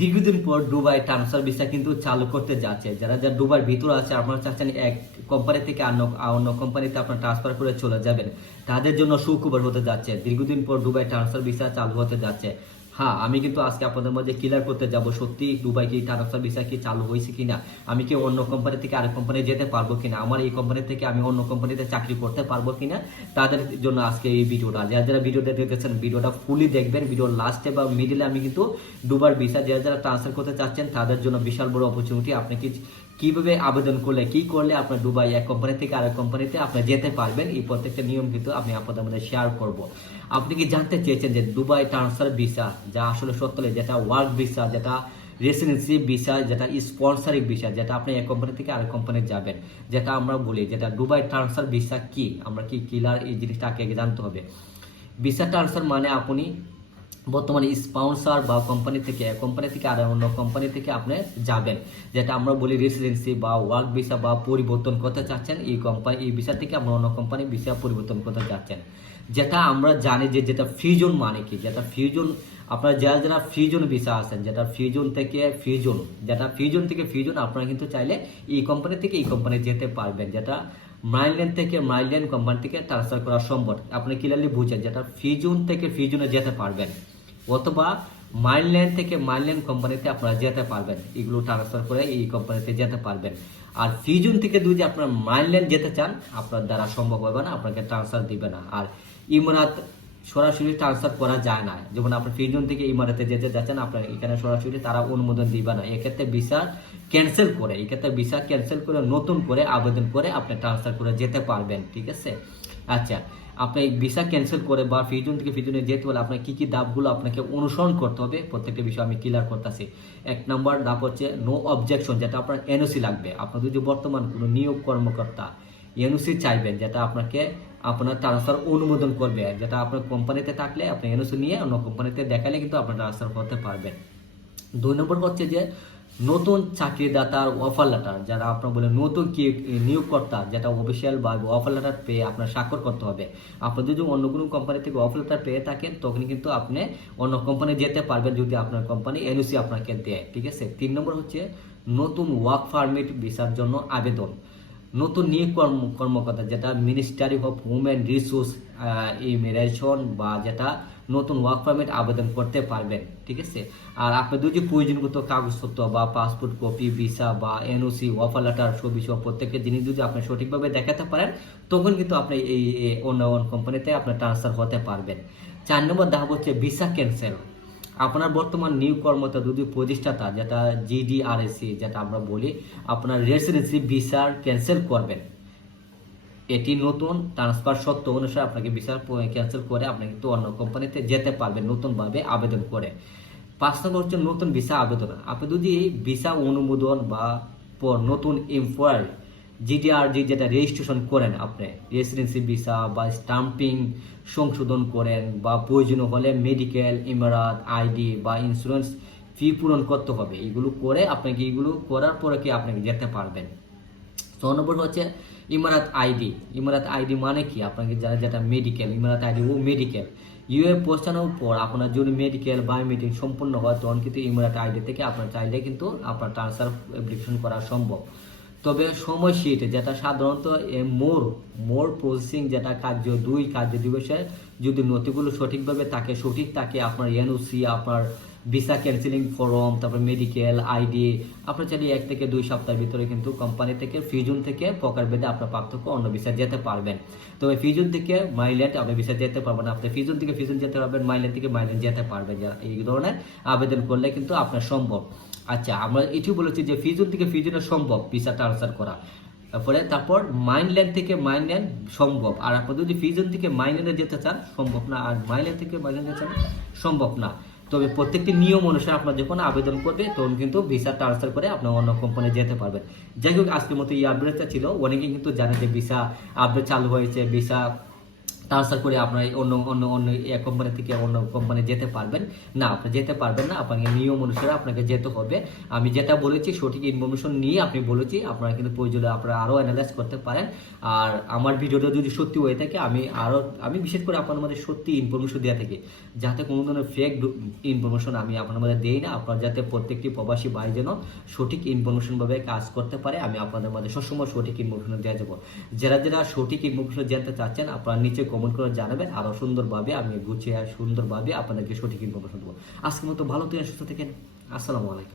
দীর্ঘদিন পর ডুবাই transfer visa কিন্তু চালু করতে যাচ্ছে। যারা যারা ডুবাই ভিতরে আছে আপনারা চাচ্ছেন এক কোম্পানি থেকে অন্য অন্য কোম্পানিতে আপনার ট্রান্সফার করে চলে যাবেন। তাদের জন্য সুখবর হতে যাচ্ছে। দীর্ঘদিন পর ডুবাই ট্রান্সফার ভিসা চালু হতে যাচ্ছে। হ্যাঁ আমি কিন্তু আজকে আপনাদের মধ্যে ক্লিয়ার করতে যাব সত্যি দুবাই কি ট্রান্সফার ভিসা কি চালু হয়েছে কিনা, আমি কি অন্য কোম্পানি থেকে আরেক কোম্পানি যেতে পারব কিনা, আমার এই কোম্পানি থেকে আমি অন্য কোম্পানিতে চাকরি করতে পারব কিনা, তাদের জন্য আজকে এই ভিডিওটা। যারা যারা ভিডিওটা দেখেছেন, ভিডিওটা ফুলি দেখবেন ভিডিওর লাস্টে বা মিডিলে আমি কিন্তু দুবার ভিসা যারা যারা ট্রান্সফার করতে চাচ্ছেন, তাদের জন্য বিশাল বড় অপরচুনিটি আপনি কি কীভাবে আবেদন করলে, কি করলে আপনার দুবাই এক কোম্পানি থেকে আরেক কোম্পানিতে আপনি যেতে পারবেন? এই প্রত্যেকটা নিয়ম কিন্তু আমি আপনাদের মধ্যে শেয়ার করব। আপনি কি জানতে চেয়েছেন যে দুবাই ট্রান্সফার ভিসা যা আসলে সত্যলে যেটা ওয়ার্ক ভিসা যেটা রেসিডেন্সি ভিসা যেটা স্পন্সারিক ভিসা যেটা আপনি এক কোম্পানি থেকে আরেক কোম্পানি যাবেন, যেটা আমরা বলি, যেটা দুবাই ট্রান্সফার ভিসা কি? আমরা কি ক্লিয়ার এই জিনিসটা আগে জানতে হবে। ভিসা ট্রান্সফার মানে আপনি বর্তমানে স্পন্সর বা কোম্পানি থেকে এক কোম্পানি থেকে আর অন্য কোম্পানি থেকে আপনি যাবেন। যেটা আমরা বলি রেসিডেন্সি বা ওয়ার্ক ভিসা বা পরিবর্তন করতে চাচ্ছেন, এই কোম্পানি এই ভিসা থেকে আমরা অন্য কোম্পানি ভিসা পরিবর্তন করতে চাচ্ছেন। যেটা আমরা জানি যে, যেটা ফিউজন মানে কি? যেটা ফিউজন আপনারা যারা যারা ফিউজন ভিসা আসেন যেটা ফিউজন থেকে ফিউজন যেটা ফিউজন থেকে ফিউজন আপনারা কিন্তু চাইলে এই কোম্পানি থেকে এই কোম্পানি যেতে পারবেন, যেটা মাইল্যান্ড থেকে মাইল্যান্ড কোম্পানি থেকে ট্রান্সফার করা সম্ভব। আপনি ক্লিয়ারলি বুঝেন যেটা ফিউজন থেকে ফিউজনে যেতে পারবেন, অথবা মাইল্যান্ড থেকে মাইল্যান্ড কোম্পানিতে আপনারা যেতে পারবেন, এগুলো ট্রান্সফার করে এই কোম্পানিতে যেতে পারবেন। আর ফিউজন থেকে যদি আপনার মাইল্যান্ড যেতে চান, আপনার দ্বারা সম্ভব হবে না, আপনাকে ট্রান্সফার দিবে না। আর ইমরাত সরাসরি ট্রান্সফার করা যায় না। যেমন আপনি ফিউজন থেকে ইমারতে যেতে যাচ্ছেন, আপনার এখানে সরাসরি তারা অনুমোদন দিবে না। এক্ষেত্রে ভিসা ক্যান্সেল করে, এক্ষেত্রে ভিসা ক্যান্সেল করে, নতুন করে আবেদন করে আপনি ট্রান্সফার করে যেতে পারবেন, ঠিক আছে? আচ্ছা আপনি ভিসা ক্যান্সেল করে বা ফিউজন থেকে ফিউজনে যেতে হলে আপনার কি কি ধাপগুলো আপনাকে অনুসরণ করতে হবে? প্রত্যেকটা বিষয় আমি ক্লিয়ার করতেছি। এক নম্বর ধাপ হচ্ছে নো অবজেকশন যেটা আপনার এনওসি লাগবে। আপনার যদি বর্তমান কোনো নিয়োগ কর্মকর্তা এনওসি চাইবেন, যেটা আপনাকে আপনার ট্রান্সফার অনুমোদন করবে যেটা আপনার কোম্পানিতে থাকলে আপনি এনওসি নিয়ে অন্য কোম্পানিতে দেখালে কিন্তু আপনার ট্রান্সফার করতে পারবেন। দুই নম্বর হচ্ছে যে নতুন চাকরিদাতার অফার লেটার যারা আপনার বলে নতুন কি নিয়োগকর্তা, যেটা অফিসিয়াল বা অফার লেটার পেয়ে আপনার স্বাক্ষর করতে হবে। আপনি যদি অন্য কোনো কোম্পানি থেকে অফার লেটার পেয়ে থাকেন তখন কিন্তু আপনি অন্য কোম্পানি যেতে পারবেন যদি আপনার কোম্পানি এনওসি আপনাকে দেয়, ঠিক আছে? তিন নম্বর হচ্ছে নতুন ওয়ার্ক পারমিট ভিসার জন্য আবেদন। নতুন নিয়োগ কর্ম, কর্মকর্তা, যেটা ministry of human resource immigration বা যেটা নতুন ওয়ার্ক পারমিট আবেদন করতে পারবেন, ঠিক আছে? আর আপনি যদি প্রয়োজনগত কাগজপত্র বা পাসপোর্ট কপি ভিসা বা এনওসি অফার লেটার ছবি সব প্রত্যেকটা জিনিস যদি আপনি সঠিকভাবে দেখাতে পারেন, তখন কিন্তু আপনি এই অন্য কোম্পানিতে আপনি ট্রান্সফার হতে পারবেন। চার নম্বর ধাপ হচ্ছে ভিসা ক্যান্সেল আপনার বর্তমান নিউ কর্মতা যদি প্রতিষ্ঠাতা যেটা জিডিআরএসি যেটা আমরা বলি, আপনার রেসিডেন্সি ভিসার ক্যান্সেল করবেন। এটি নতুন ট্রান্সফার সত্ত্ব অনুসারে আপনাকে ভিসা ক্যান্সেল করে আপনি কিন্তু অন্য কোম্পানিতে যেতে পারবেন নতুনভাবে আবেদন করে। পাঁচ নম্বর হচ্ছে নতুন ভিসা আবেদন। আপনি যদি ভিসা অনুমোদন বা নতুন এমপ্লয়ার জিডিআরজি যেটা রেজিস্ট্রেশন করেন আপনি রেসিডেন্সি ভিসা বা স্টাম্পিং সংশোধন করেন বা প্রয়োজন হলে মেডিকেল ইমারাত আইডি বা ইন্স্যুরেন্স ফি পূরণ করতে হবে। এগুলো করে আপনাকে এগুলো করার পরে কি আপনাকে যেতে পারবেন। ছ নম্বর হচ্ছে ইমারাত আইডি ইমারাত আইডি মানে কি? আপনাকে যারা যেটা মেডিকেল ইমারাত আইডি ও মেডিকেল ইউএ পৌঁছানোর পর আপনার যদি মেডিকেল বায়োমেট্রিক সম্পূর্ণ হয়, তখন কিন্তু ইমারাত আইডি থেকে আপনার চাইলে কিন্তু আপনার ট্রান্সফার অ্যাপ্লিকেশন করা সম্ভব। তবে সময় শীট যেটা সাধারণত মোর মোর প্রসেসিং যেটা কার্য, দুই কার্য দিবসে যদি নথিগুলো সঠিকভাবে থাকে, সঠিক থাকে, আপনার এনওসি আপনার ভিসা ক্যান্সেলিং ফর্ম তারপর মেডিকেল আইডি আপনার চাইলে এক থেকে দুই সপ্তাহের ভিতরে কিন্তু কোম্পানি থেকে ফিজুন থেকে প্রকার বেদে আপনার পার্থক্য অন্য ভিসা যেতে পারবেন। তবে ফিজুন থেকে মাইল্যান্ড আপনি ভিসা যেতে পারবেন আপনি ফিজুন থেকে ফিজুন যেতে পারবেন মাইল্যান্ড থেকে মাইল্যান্ড যেতে পারবেন। এই ধরনের আবেদন করলে কিন্তু আপনার সম্ভব। আচ্ছা আমরা এটিও বলেছি যে ফিজুন থেকে ফিজুনে সম্ভব ভিসা ট্রান্সফার করা। তারপরে, তারপর মাইনল্যান্ড থেকে মাইনল্যান্ড সম্ভব। আর আপনি যদি ফিজন থেকে মাইনল্যান্ডে যেতে চান, সম্ভব না। আর মাইনল্যান্ড থেকে মাইনল্যান্ড চান, সম্ভব না। তবে প্রত্যেকটি নিয়ম অনুসারে আপনার যখন আবেদন করবে, তখন কিন্তু ভিসা ট্রান্সফার করে আপনার অন্য কোম্পানি যেতে পারবেন। যাই হোক, আজকের মতো এই আপডেটটা ছিল। অনেকে কিন্তু জানে যে ভিসা আপডেট চালু হয়েছে ভিসা ট্রান্সফার করে আপনার অন্য অন্য অন্য এক কোম্পানি থেকে অন্য কোম্পানি যেতে পারবেন। না, আপনি যেতে পারবেন না। আপনাকে নিয়ম অনুসারে আপনাকে যেতে হবে। আমি যেটা বলেছি, সঠিক ইনফরমেশন নিয়ে আপনি বলেছি, আপনারা কিন্তু প্রয়োজনে আপনারা আরও অ্যানালাইজ করতে পারেন। আর আমার ভিডিওটা যদি সত্যি হয়ে থাকে, আমি আরও আমি বিশেষ করে আপনার মধ্যে সত্যি ইনফরমেশন দেওয়া থাকি। যাতে কোনো ধরনের ফেক ইনফরমেশন আমি আপনার মধ্যে দেই না। আপনার যাতে প্রত্যেকটি প্রবাসী ভাই যেন সঠিক ইনফরমেশনভাবে কাজ করতে পারে, আমি আপনাদের মধ্যে সবসময় সঠিক ইনফরমেশন দেওয়া যাব। যারা যারা সঠিক ইনফরমেশন জানতে চাচ্ছেন, আপনারা নিচে কমেন্ট করে জানাবেন। আরও সুন্দরভাবে আমি গুছিয়ে সুন্দরভাবে আপনাদেরকে সঠিক ইনফরমেশন দেবো। আজকের মতো ভালো তুই সুস্থ থাকেন। আসসালামু আলাইকুম।